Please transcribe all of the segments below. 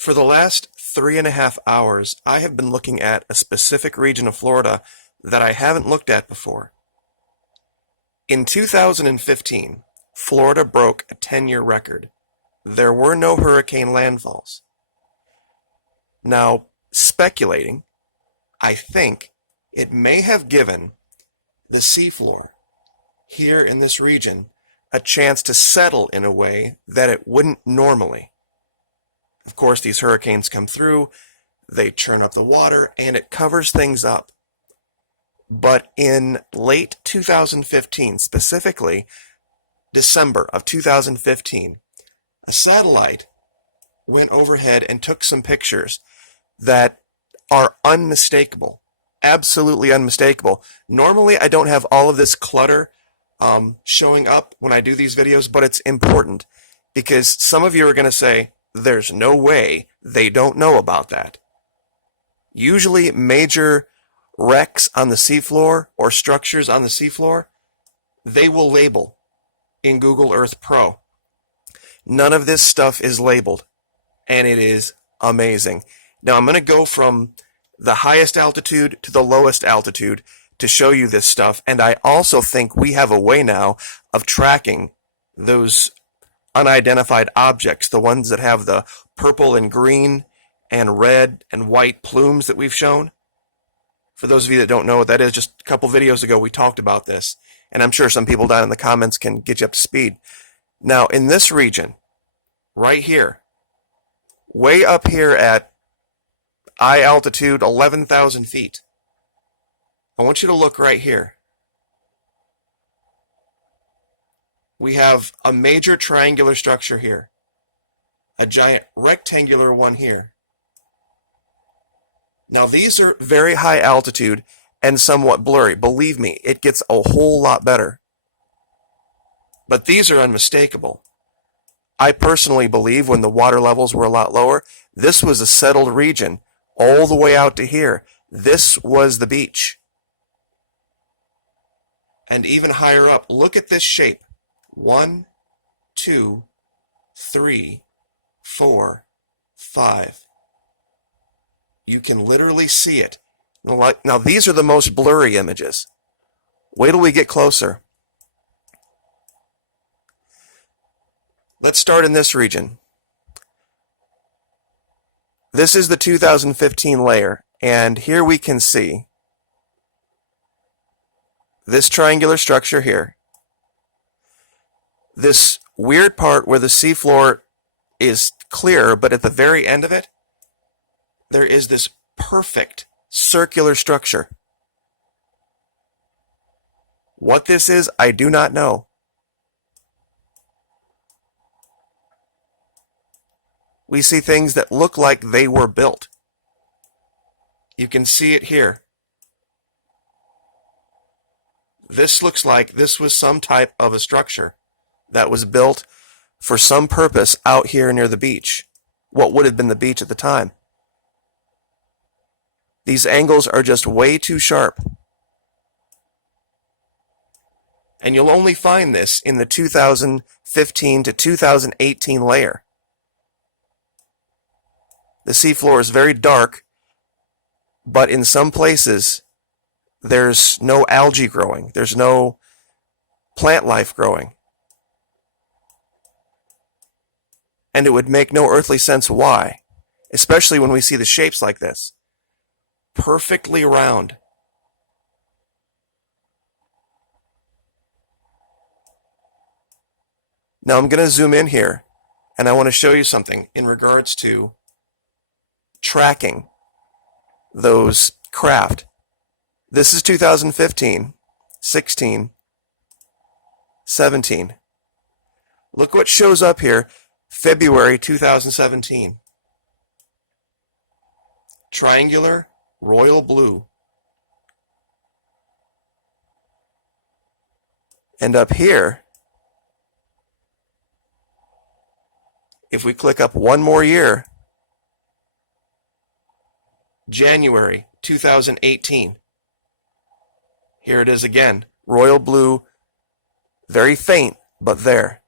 For the last 3.5 hours, I have been looking at a specific region of Florida that I haven't looked at before. In 2015, Florida broke a 10-year record. There were no hurricane landfalls. Now, speculating, I think it may have given the seafloor here in this region a chance to settle in a way that it wouldn't normally. Of course, these hurricanes come through, they churn up the water, and it covers things up. But in late 2015, specifically December of 2015, a satellite went overhead and took some pictures that are unmistakable, absolutely unmistakable. Normally, I don't have all of this clutter showing up when I do these videos, but it's important because some of you are going to say, there's no way they don't know about that. Usually major wrecks on the seafloor or structures on the seafloor, they will label in Google Earth Pro. None of this stuff is labeled, and it is amazing. Now I'm going to go from the highest altitude to the lowest altitude to show you this stuff, and I also think we have a way now of tracking those unidentified objects, the ones that have the purple and green and red and white plumes that we've shown. For those of you that don't know what that is, just a couple videos ago we talked about this, and I'm sure some people down in the comments can get you up to speed. Now in this region, right here, way up here at eye altitude 11,000 feet, I want you to look right here. We have a major triangular structure here, a giant rectangular one here. Now these are very high altitude and somewhat blurry. Believe me, it gets a whole lot better. But these are unmistakable. I personally believe when the water levels were a lot lower, this was a settled region all the way out to here. This was the beach. And even higher up, look at this shape. 1, 2, 3, 4, 5. You can literally see it. Now these are the most blurry images. Wait till we get closer. Let's start in this region. This is the 2015 layer, and here we can see this triangular structure here. This weird part where the seafloor is clear, but at the very end of it, there is this perfect circular structure. What this is, I do not know. We see things that look like they were built. You can see it here. This looks like this was some type of a structure that was built for some purpose out here near the beach. What would have been the beach at the time. These angles are just way too sharp. And you'll only find this in the 2015 to 2018 layer. The seafloor is very dark, but in some places there's no algae growing. There's no plant life growing. And it would make no earthly sense why, especially when we see the shapes like this. Perfectly round. Now I'm going to zoom in here, and I want to show you something in regards to tracking those craft. This is 2015, 16, 17. Look what shows up here, February 2017. Triangular royal blue. And up here, if we click up one more year, January 2018. Here it is again, royal blue, very faint, but there.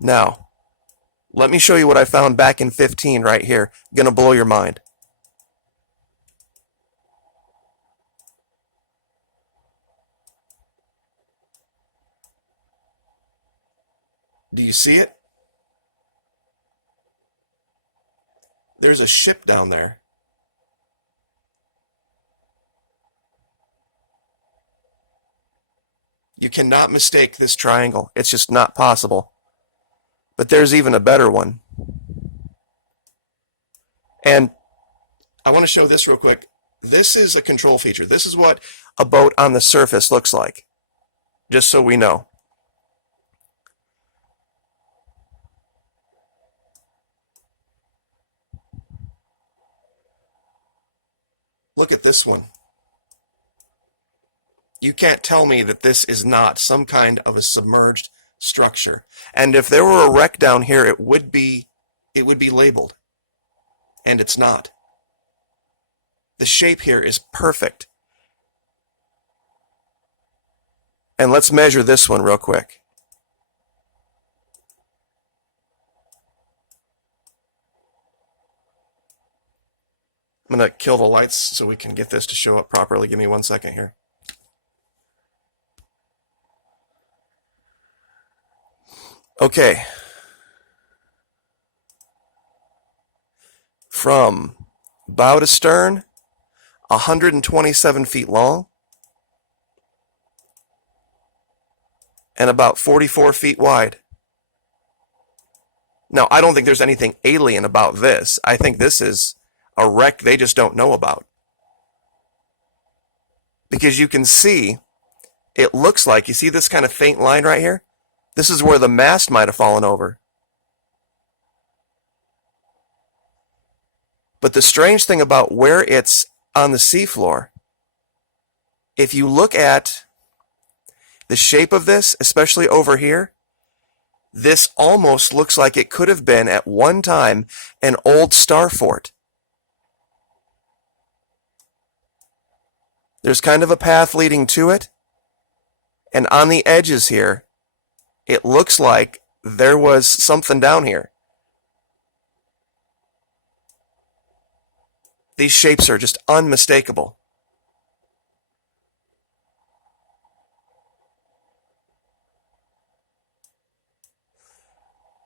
Now, Let me show you what I found back in 15 right here. Gonna blow your mind. Do you see it? There's a ship down there. You cannot mistake this triangle. It's just not possible. But there's even a better one. And I want to show this real quick. This is a control feature. This is what a boat on the surface looks like, just so we know. Look at this one. You can't tell me that this is not some kind of a submerged structure. And if there were a wreck down here, it would be labeled. And it's not. The shape here is perfect. And let's measure this one real quick. I'm going to kill the lights so we can get this to show up properly. Give me 1 second here. Okay. From bow to stern, 127 feet long and about 44 feet wide. Now, I don't think there's anything alien about this. I think this is a wreck they just don't know about. Because you can see, it looks like, you see this kind of faint line right here? This is where the mast might have fallen over. But the strange thing about where it's on the seafloor, if you look at the shape of this, especially over here, this almost looks like it could have been at one time an old star fort. There's kind of a path leading to it, and on the edges here, it looks like there was something down here. These shapes are just unmistakable.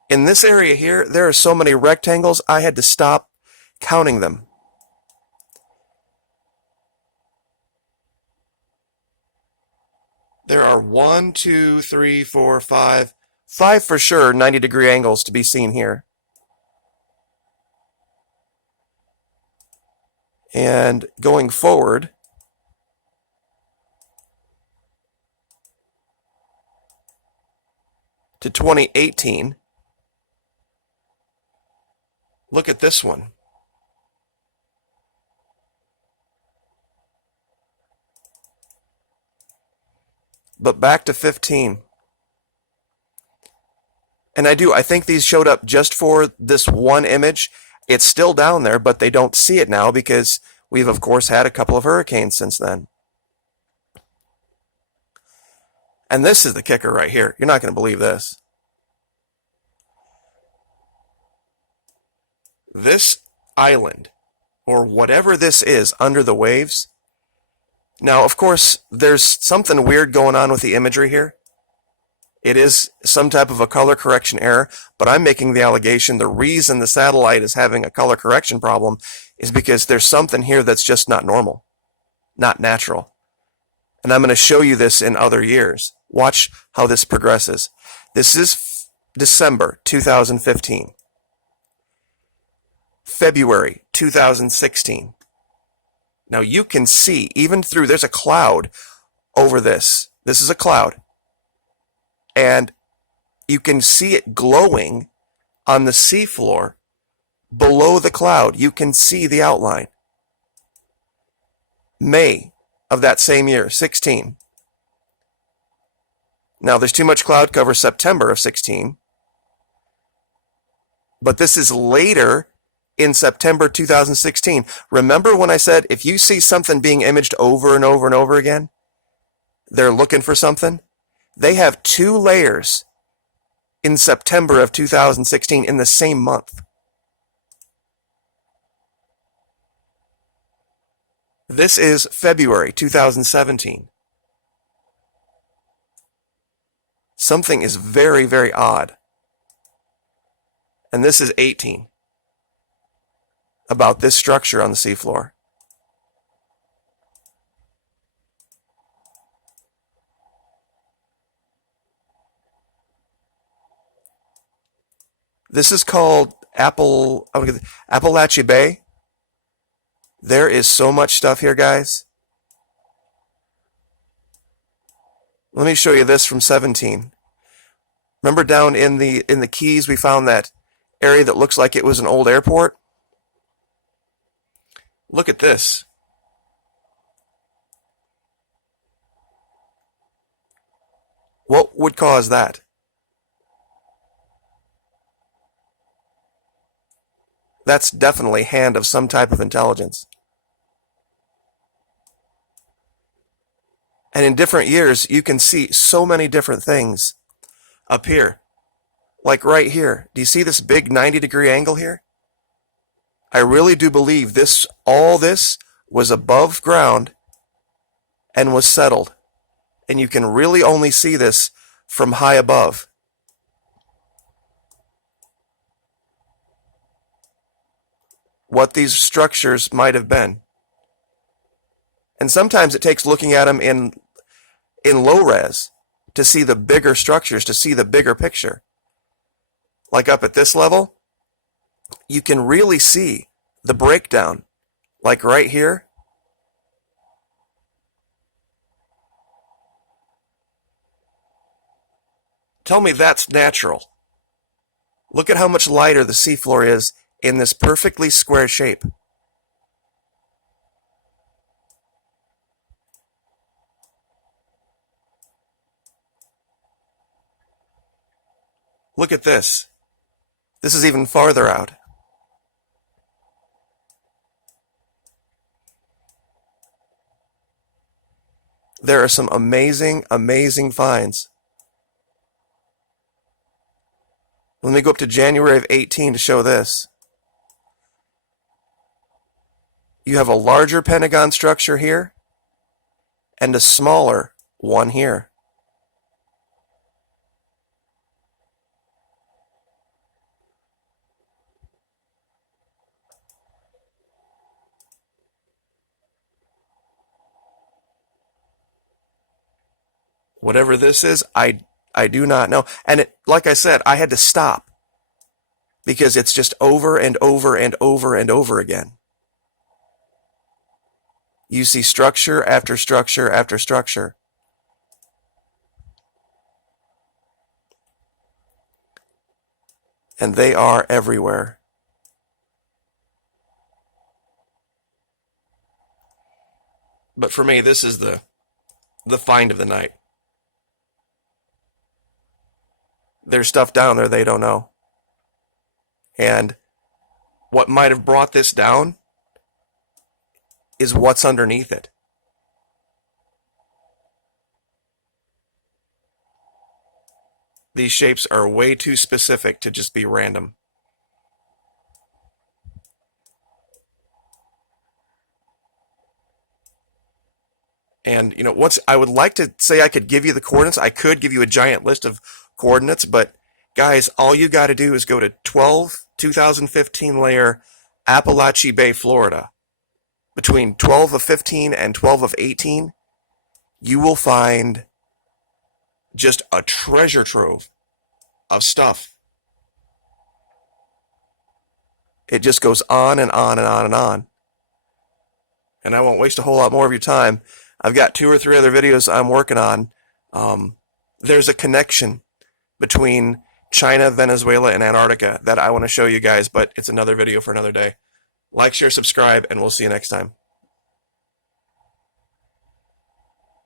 In this area here, there are so many rectangles, I had to stop counting them. There are 1, 2, 3, 4, 5 for sure 90-degree angles to be seen here. And going forward, to 2018, look at this one. But back to 15. And I think these showed up just for this one image. It's still down there, but they don't see it now because we've, of course, had a couple of hurricanes since then. And this is the kicker right here. You're not going to believe this. This island, or whatever this is under the waves. Now, of course, there's something weird going on with the imagery here. It is some type of a color correction error, but I'm making the allegation the reason the satellite is having a color correction problem is because there's something here that's just not normal, not natural. And I'm going to show you this in other years. Watch how this progresses. This is December 2015. February 2016. Now you can see, even through, there's a cloud over this. This is a cloud. And you can see it glowing on the seafloor below the cloud. You can see the outline. May of that same year, 16. Now there's too much cloud cover, September of 16. But this is later in September 2016. Remember when I said if you see something being imaged over and over and over again, they're looking for something? They have 2 layers in September of 2016, in the same month. This is February 2017. Something is very, very odd. And this is 18. About this structure on the seafloor. This is called Appalachia Bay. There is so much stuff here, guys. Let me show you this from 17. Remember down in the Keys we found that area that looks like it was an old airport? Look at this. What would cause that? That's definitely hand of some type of intelligence. And in different years, you can see so many different things up here. Like right here. Do you see this big 90-degree angle here? I really do believe all this was above ground and was settled. And you can really only see this from high above. What these structures might have been. And sometimes it takes looking at them in low res to see the bigger structures, to see the bigger picture. Like up at this level, you can really see the breakdown. Like right here. Tell me that's natural. Look at how much lighter the seafloor is in this perfectly square shape. Look at this. This is even farther out. There are some amazing, amazing finds. Let me go up to January of 18 to show this. You have a larger Pentagon structure here and a smaller one here. Whatever this is, I do not know. And it, like I said, I had to stop because it's just over and over and over and over again. You see structure after structure after structure. And they are everywhere. But for me, this is the find of the night. There's stuff down there they don't know. And what might have brought this down is what's underneath it. These shapes are way too specific to just be random. And, you know, I would like to say I could give you the coordinates. I could give you a giant list of coordinates, but guys, all you got to do is go to 2015 layer, Appalachia Bay, Florida. Between 12 of 15 and 12 of 18, you will find just a treasure trove of stuff. It just goes on and on and on and on. And I won't waste a whole lot more of your time. I've got 2 or 3 other videos I'm working on. There's a connection between China, Venezuela, and Antarctica that I want to show you guys, but it's another video for another day. Like, share, subscribe, and we'll see you next time.